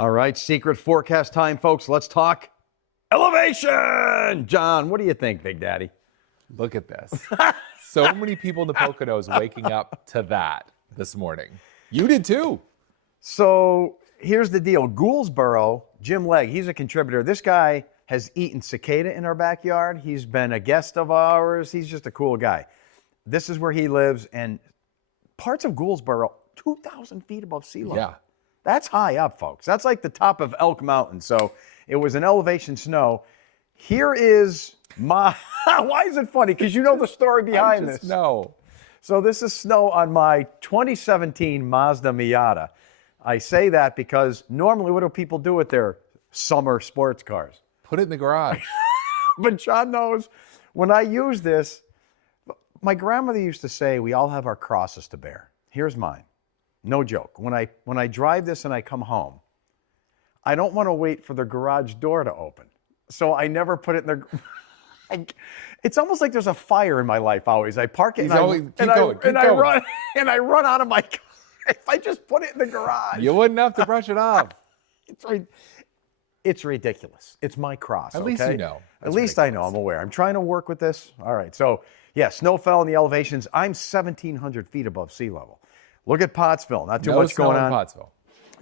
All right, secret forecast time, folks. Let's talk elevation. John, what do you think, Big Daddy? Look at this. So many people in the Poconos waking up to that this morning. You did too. So here's the deal. Gouldsboro, Jim Legg, he's a contributor. This guy has eaten cicada in our backyard. He's been a guest of ours. He's just a cool guy. This is where he lives, and parts of Gouldsboro, 2,000 feet above sea level. Yeah. That's high up, folks. That's like the top of Elk Mountain. So it was an elevation snow. Here is my, why is it funny? Because you know the story behind this. No. So this is snow on my 2017 Mazda Miata. I say that because normally what do people do with their summer sports cars? Put it in the garage. But John knows when I use this, my grandmother used to say, we all have our crosses to bear. Here's mine. No joke. When I drive this and I come home, I don't want to wait for the garage door to open. So I never put it in the... It's almost like there's a fire in my life always. I park it and I run out of my car. If I just put it in the garage. You wouldn't have to brush it off. It's ridiculous. It's my cross. At least you know. At least I know. I'm aware. I'm trying to work with this. All right. So, yeah, Snowfall in the elevations. I'm 1,700 feet above sea level. Look at Pottsville. Not too much going on. No Pottsville.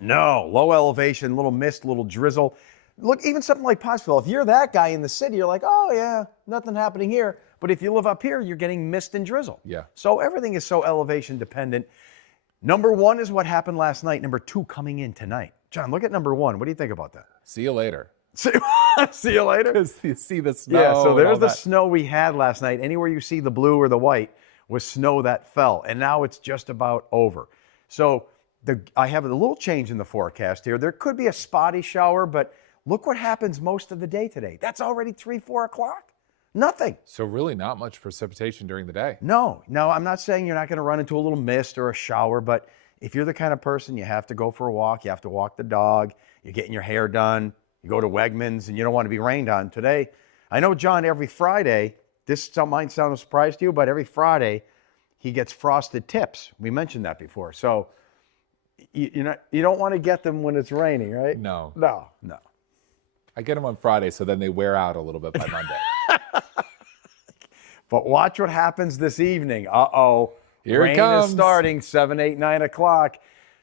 No. Low elevation, little mist, little drizzle. Look, even something like Pottsville. If you're that guy in the city, you're like, oh, yeah, nothing happening here. But if you live up here, you're getting mist and drizzle. Yeah. So everything is so elevation dependent. Number one is what happened last night. Number two coming in tonight. John, look at number one. What do you think about that? See you later. See you later? You see the snow. Yeah, so there's the snow we had last night. Anywhere you see the blue or the white was snow that fell. And now it's just about over. So I have a little change in the forecast here. There could be a spotty shower, but look what happens most of the day today. That's already 3, 4 o'clock. Nothing. So really not much precipitation during the day. No, I'm not saying you're not going to run into a little mist or a shower, but if you're the kind of person you have to go for a walk, you have to walk the dog, you're getting your hair done, you go to Wegmans, and you don't want to be rained on today. I know, John, every Friday, this might sound a surprise to you, but every Friday he gets frosted tips. We mentioned that before. So you don't want to get them when it's raining, right? No. I get them on Friday, so then they wear out a little bit by Monday. But watch what happens this evening. Uh-oh. Here Rain it comes. is starting 7, 8, 9 o'clock.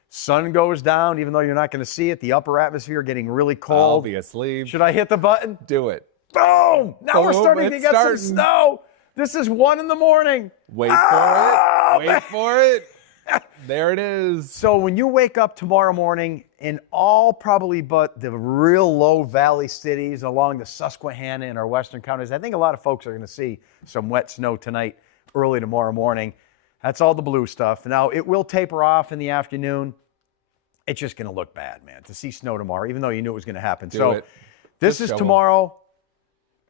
Sun goes down, even though you're not going to see it. The upper atmosphere getting really cold. I'll be asleep. Should I hit the button? Do it. Boom! Now we're starting to get some snow. This is 1 in the morning. Wait for it. Wait for it. There it is. So when you wake up tomorrow morning in all probably but the real low valley cities along the Susquehanna and our western counties, I think a lot of folks are going to see some wet snow tonight, early tomorrow morning. That's all the blue stuff. Now, it will taper off in the afternoon. It's just going to look bad, man, to see snow tomorrow, even though you knew it was going to happen. This is tomorrow.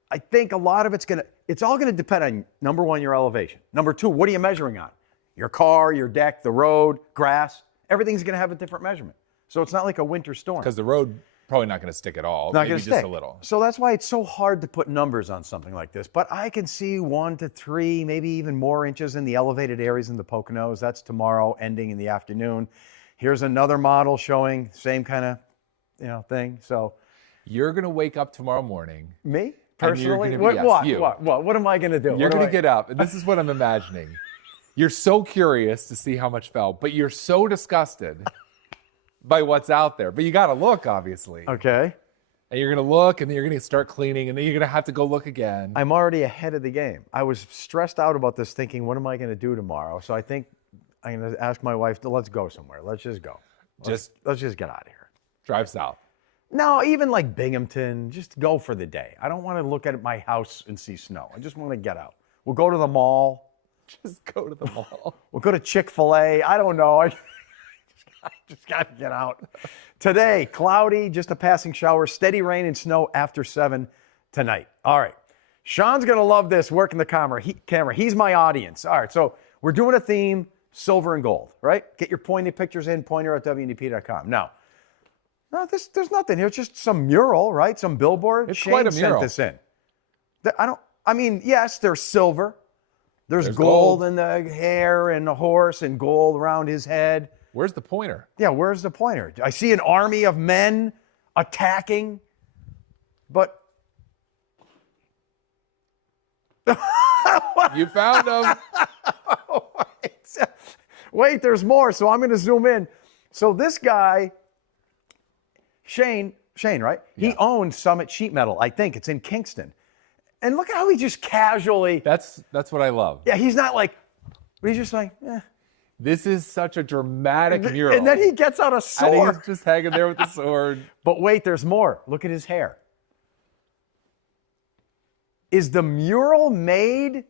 I think a lot of it's all going to depend on, number one, your elevation. Number two, what are you measuring on? Your car, your deck, the road, grass. Everything's going to have a different measurement. So it's not like a winter storm. Because the road probably not going to stick at all. Not going to stick. Just stick. A little. So that's why it's so hard to put numbers on something like this. But I can see 1 to 3, maybe even more inches in the elevated areas in the Poconos. That's tomorrow, ending in the afternoon. Here's another model showing same kind of, thing. So you're going to wake up tomorrow morning. Me? Personally? What am I going to do? You're going to get up. And this is what I'm imagining. You're so curious to see how much fell, but you're so disgusted by what's out there. But you got to look, obviously. Okay. And you're going to look, and then you're going to start cleaning, and then you're going to have to go look again. I'm already ahead of the game. I was stressed out about this, thinking, what am I going to do tomorrow? So I think I'm going to ask my wife, let's go somewhere. Let's just go. Let's just get out of here. Drive south. No, even like Binghamton, just go for the day. I don't want to look at my house and see snow. I just want to get out. We'll go to the mall. Just go to the mall. We'll go to Chick-fil-A. I don't know. I just got to get out. Today, cloudy, just a passing shower, steady rain and snow after 7 tonight. All right. Sean's going to love this, working the camera. He's my audience. All right, so we're doing a theme, silver and gold, right? Get your pointed pictures in, pointer at WNEP.com. Now, there's nothing here. It's just some mural, right? Some billboard. It's quite a mural. Sent this in. Yes, there's silver. There's gold in the hair and the horse and gold around his head. Where's the pointer? Yeah, where's the pointer? I see an army of men attacking, but You found him. Wait, there's more. So I'm going to zoom in. So this guy, Shane, right? Yeah. He owns Summit Sheet Metal. I think it's in Kingston. And look at how he just casually. That's what I love. Yeah, he's not like, but he's just like, eh. This is such a dramatic mural. And then he gets out a And sword. he's just hanging there with the sword. But wait, there's more. Look at his hair. Is the mural made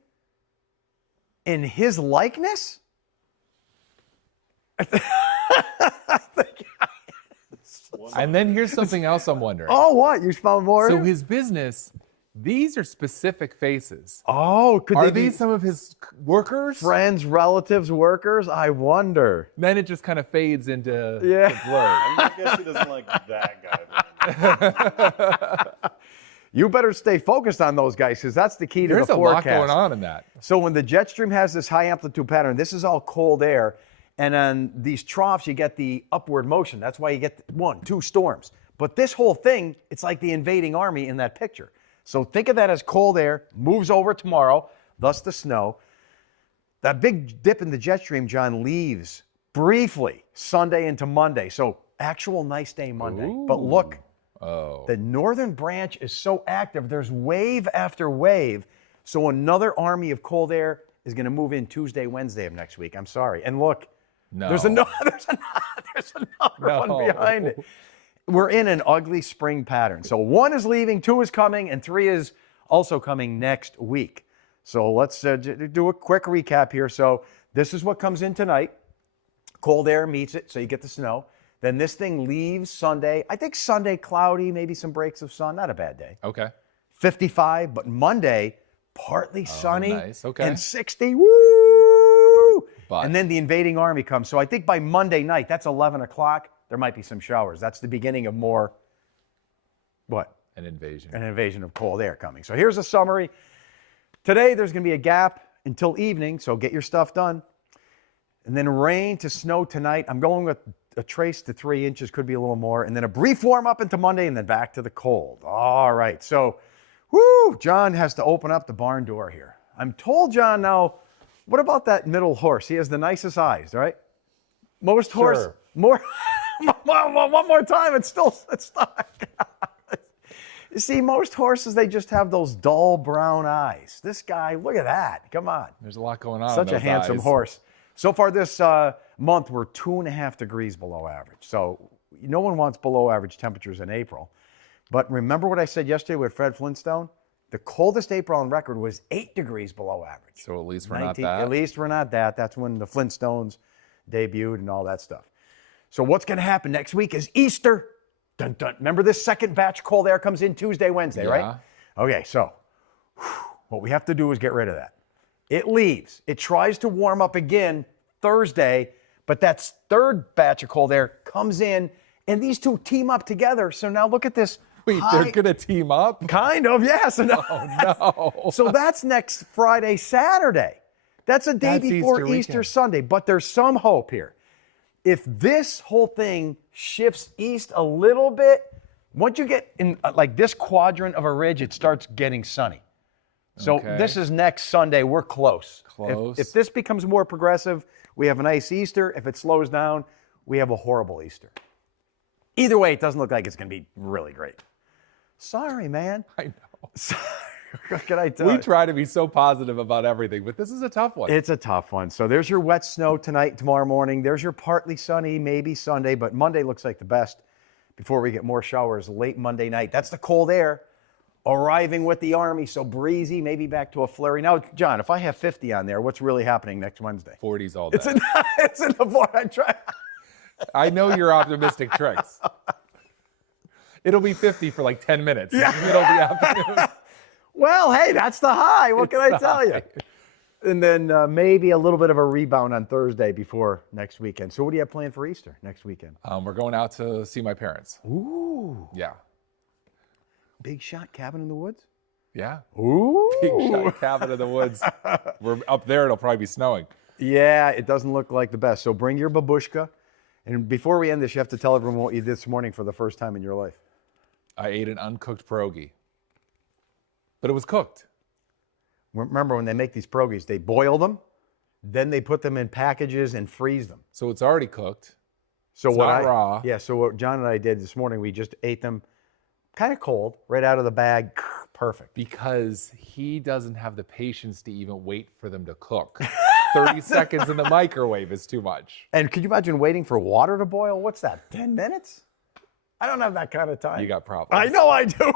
in his likeness? And then here's something else I'm wondering. Oh, what? You found more? So his business, these are specific faces. Oh, could Are they be these some of his workers? friends, relatives, workers? I wonder. Then it just kind of fades into Yeah. the blur. I guess he doesn't like that guy. You better stay focused on those guys because that's the key to There's the a lot forecast. going on in that. So when the jet stream has this high amplitude pattern, this is all cold air. And on these troughs, you get the upward motion. That's why you get 1, 2 storms. But this whole thing, it's like the invading army in that picture. So think of that as cold air, moves over tomorrow, thus the snow. That big dip in the jet stream, John, leaves briefly Sunday into Monday. So actual nice day Monday. But look, the northern branch is so active. There's wave after wave. So another army of cold air is going to move in Tuesday, Wednesday of next week. I'm sorry. And look, No. there's another one behind it. We're in an ugly spring pattern. So 1 is leaving, 2 is coming, and 3 is also coming next week. So let's do a quick recap here. So this is what comes in tonight. Cold air meets it, so you get the snow. Then this thing leaves Sunday. I think Sunday cloudy, maybe some breaks of sun. Not a bad day. Okay. 55, but Monday, partly sunny nice. Okay. and 60. Woo! But- And then the invading army comes. So I think by Monday night, that's 11 o'clock, there might be some showers. That's the beginning of more, what? An invasion. An invasion of cold air coming. So here's a summary. Today, there's going to be a gap until evening, so get your stuff done. And then rain to snow tonight. I'm going with a trace to 3 inches, could be a little more. And then a brief warm up into Monday and then back to the cold. All right. So, John has to open up the barn door here. I'm told, John, now, what about that middle horse? He has the nicest eyes, right? Most horse, Sure. more, one more time, it's stuck. You see, most horses, they just have those dull brown eyes. This guy, look at that. Come on. There's a lot going on. Such in a those handsome eyes. horse. So far this month, we're 2.5 degrees below average. So no one wants below average temperatures in April. But remember what I said yesterday with Fred Flintstone? The coldest April on record was 8 degrees below average. So at least we're 19 not that. At least we're not that. That's when the Flintstones debuted and all that stuff. So what's going to happen next week is Easter. Dun, dun. Remember this second batch of cold air comes in Tuesday, Wednesday, right? Okay, so what we have to do is get rid of that. It leaves. It tries to warm up again Thursday, but that third batch of cold air comes in, and these two team up together. So now look at this. Wait, they're going to team up? Kind of, yes. Oh, no. So that's next Friday, Saturday. That's a day That's before Easter Easter weekend. Sunday, but there's some hope here. If this whole thing shifts east a little bit, once you get in like this quadrant of a ridge, it starts getting sunny. So Okay. this is next Sunday. We're close. Close. If this becomes more progressive, we have a nice Easter. If it slows down, we have a horrible Easter. Either way, it doesn't look like it's going to be really great. Sorry, man. I know. What can I tell We you? try to be so positive about everything, but this is a tough one. It's a tough one. So there's your wet snow tonight, tomorrow morning. There's your partly sunny, maybe Sunday, but Monday looks like the best before we get more showers late Monday night. That's the cold air arriving with the army. So breezy, maybe back to a flurry. Now, John, if I have 50 on there, what's really happening next Wednesday? 40s all day. It's in the board. I try. I know your optimistic tricks. It'll be 50 for like 10 minutes. Yeah. Middle of the afternoon. Well, hey, that's the high. What can I tell you? And then maybe a little bit of a rebound on Thursday before next weekend. So what do you have planned for Easter next weekend? We're going out to see my parents. Ooh, Yeah. big shot cabin in the woods? Yeah. Ooh. Big shot cabin in the woods. We're up there. It'll probably be snowing. Yeah, it doesn't look like the best. So bring your babushka. And before we end this, you have to tell everyone what you did this morning for the first time in your life. I ate an uncooked pierogi, but it was cooked. Remember when they make these pierogis, they boil them, then they put them in packages and freeze them. So it's already cooked. So It's what not raw. Yeah, so what John and I did this morning, we just ate them kind of cold, right out of the bag. Perfect. Because he doesn't have the patience to even wait for them to cook. 30 seconds in the microwave is too much. And could you imagine waiting for water to boil? What's that, 10 minutes? I don't have that kind of time. You got problems. I know I do.